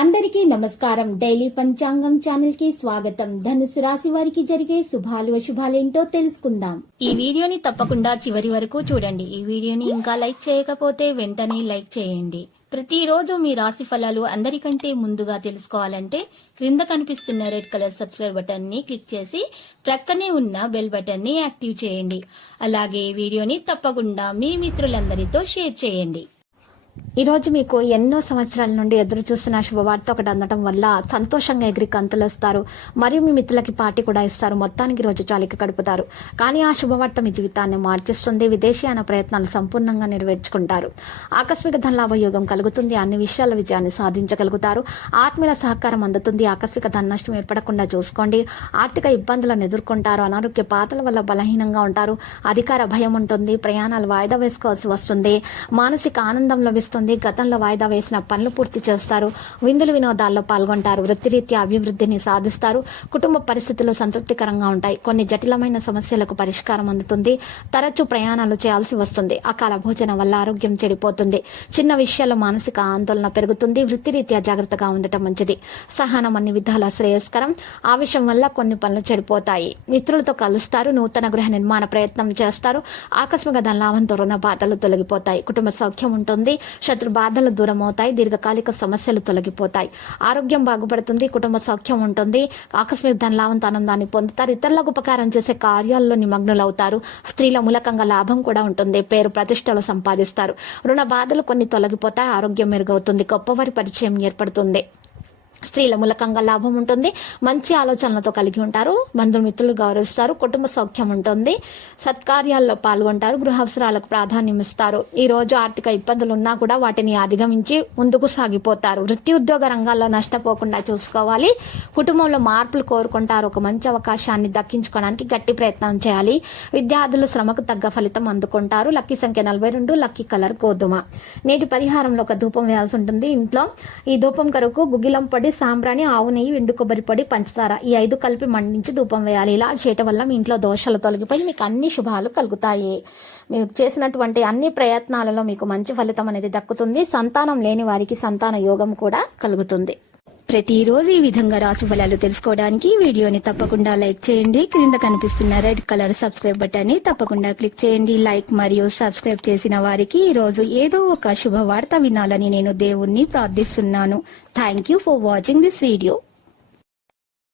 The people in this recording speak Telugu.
అందరికీ నమస్కారం. డైలీ పంచాంగం ఛానల్ కి స్వాగతం. ధనుసు రాశి వారికి జరిగే శుభాలు అశుభాలేంటో తెలుసుకుందాం. ఈ వీడియోని తప్పకుండా చివరి వరకు చూడండి. ఈ వీడియోని ఇంకా లైక్ చేయకపోతే వెంటనే లైక్ చేయండి. ప్రతిరోజు మీ రాశి ఫలాలు అందరికంటే ముందుగా తెలుసుకోవాలంటే క్రింద కనిపిస్తున్న రెడ్ కలర్ సబ్స్క్రైబ్ బటన్ ని క్లిక్ చేసి ప్రక్కనే ఉన్న బెల్ బటన్ ని యాక్టివ్ చేయండి. అలాగే వీడియోని తప్పకుండా మీ మిత్రులందరితో షేర్ చేయండి. ఈ రోజు మీకు ఎన్నో సంవత్సరాల నుండి ఎదురు చూస్తున్న శుభవార్త ఒకటి అందడం వల్ల సంతోషంగా ఎగిరి కంతులేస్తారు. మరియు మీ మిత్రులకి పార్టీ కూడా ఇస్తారు. మొత్తానికి రోజు చాలిక గడుపుతారు. కానీ ఆ శుభవార్త మీ జీవితాన్ని మార్చేస్తుంది. విదేశీయాన ప్రయత్నాలు సంపూర్ణంగా నెరవేర్చుకుంటారు. ఆకస్మిక ధనలాభ యోగం కలుగుతుంది. అన్ని విషయాల విజయాన్ని సాధించగలుగుతారు. ఆత్మీయుల సహకారం అందుతుంది. ఆకస్మిక ధన నష్టం ఏర్పడకుండా చూసుకోండి. ఆర్థిక ఇబ్బందులను ఎదుర్కొంటారు. అనారోగ్య బాధల వల్ల బలహీనంగా ఉంటారు. అధికార భయం ఉంటుంది. ప్రయాణాలు వాయిదా వేసుకోవాల్సి వస్తుంది. మానసిక ఆనందం లభిస్తుంది. గతంలో వాయిదా వేసిన పనులు పూర్తి చేస్తారు. విందులు వినోదాల్లో పాల్గొంటారు. వృత్తిరీత్యా అభివృద్ధిని సాధిస్తారు. కుటుంబ పరిస్థితులు సంతృప్తికరంగా ఉంటాయి. కొన్ని జటిలమైన సమస్యలకు పరిష్కారం అందుతుంది. తరచూ ప్రయాణాలు చేయాల్సి వస్తుంది. అకాల భోజనం వల్ల ఆరోగ్యం చెడిపోతుంది. చిన్న విషయాల్లో మానసిక ఆందోళన పెరుగుతుంది. వృత్తిరీత్యా జాగ్రత్తగా ఉండటం మంచిది. సహనం అన్ని విధాల శ్రేయస్కరం. ఆవేశం వల్ల కొన్ని పనులు చెడిపోతాయి. మిత్రులతో కలుస్తారు. నూతన గృహ నిర్మాణ ప్రయత్నం చేస్తారు. ఆకస్మిక ధనలాభంతో రుణ బాధలు తొలగిపోతాయి. కుటుంబ సౌఖ్యం ఉంటుంది. శత్రు బాధలు దూరం అవుతాయి. దీర్ఘకాలిక సమస్యలు తొలగిపోతాయి. ఆరోగ్యం బాగుపడుతుంది. కుటుంబ సౌఖ్యం ఉంటుంది. ఆకస్మిక ధనలాభంతో ఆనందాన్ని పొందుతారు. ఇతరులకు ఉపకారం చేసే కార్యాల్లో నిమగ్నులవుతారు. స్త్రీల మూలకంగా లాభం కూడా ఉంటుంది. పేరు ప్రతిష్టలు సంపాదిస్తారు. రుణ బాధలు కొన్ని తొలగిపోతాయి. ఆరోగ్యం మెరుగవుతుంది. గొప్పవారి పరిచయం ఏర్పడుతుంది. స్త్రీల మూలకంగా లాభం ఉంటుంది. మంచి ఆలోచనలతో కలిగి ఉంటారు. బంధుమిత్రులు గౌరవిస్తారు. కుటుంబ సౌఖ్యం ఉంటుంది. సత్కార్యాల్లో పాల్గొంటారు. గృహ అవసరాలకు ప్రాధాన్యం ఇస్తారు. ఈ రోజు ఆర్థిక ఇబ్బందులు ఉన్నా కూడా వాటిని అధిగమించి ముందుకు సాగిపోతారు. వృత్తి ఉద్యోగ రంగాల్లో నష్టపోకుండా చూసుకోవాలి. కుటుంబంలో మార్పులు కోరుకుంటారు. ఒక మంచి అవకాశాన్ని దక్కించుకోవడానికి గట్టి ప్రయత్నం చేయాలి. విద్యార్థులు శ్రమకు తగ్గ ఫలితం అందుకుంటారు. లక్కీ సంఖ్య 42. లక్కీ కలర్ గోధుమ. నేటి పరిహారంలో ఒక ధూపం వేయాల్సి ఉంటుంది. ఇంట్లో ఈ ధూపం కొరకు గుగ్గిలం పొడి, సాంబ్రాణి, ఆవు నెయ్యి, ఎండు కొబ్బరి పొడి, పంచదార ఈ 5 కలిపి మండించి ధూపం వేయాలి. ఇలా చేయటం వల్ల మీ ఇంట్లో దోషాలు తొలగిపోయి మీకు అన్ని శుభాలు కలుగుతాయి. మీరు చేసినటువంటి అన్ని ప్రయత్నాలలో మీకు మంచి ఫలితం అనేది దక్కుతుంది. సంతానం లేని వారికి సంతాన యోగం కూడా కలుగుతుంది. ప్రతిరోజు ఈ విధంగా రాశి ఫలాలు తెలుసుకోవడానికి వీడియోని తప్పకుండా లైక్ చేయండి. క్రింద కనిపిస్తున్న రెడ్ కలర్ సబ్స్క్రైబ్ బటన్ ని తప్పకుండా క్లిక్ చేయండి. లైక్ మరియు సబ్స్క్రైబ్ చేసిన వారికి ఈ రోజు ఏదో ఒక శుభవార్త వినాలని నేను దేవుణ్ణి ప్రార్థిస్తున్నాను. Thank you for watching this video.